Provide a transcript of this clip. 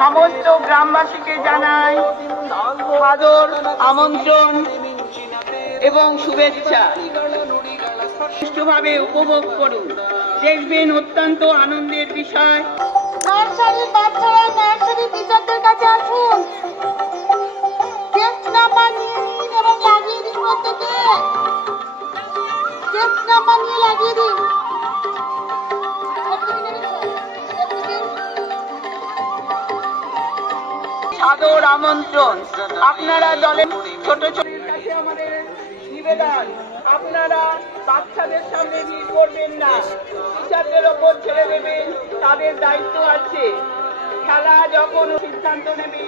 সমস্ত গ্রামবাসীকে জানাই সাদর আমন্ত্রণ এবং শুভেচ্ছা। সুষ্ঠুভাবে উপভোগ করুন, দেখবেন অত্যন্ত আনন্দের বিষয়। নার্সারির বাচ্চারা নার্সারি টিচারদের কাছে আসুন, টেস্ট নাম্বার নিয়ে নিন এবং লাগিয়ে দিন। প্রত্যেকে টেস্ট নাম্বার নিয়ে লাগিয়ে দিন। সাদর আমন্ত্রণ। আপনারা দলের ছোট ছোট কাছে আমাদের নিবেদন, আপনারা বাচ্চাদের সামনে ভিড় করবেন না, টিচারদের ওপর ছেড়ে দেবেন, তাদের দায়িত্ব আছে। খেলা যখন সিদ্ধান্ত নেবে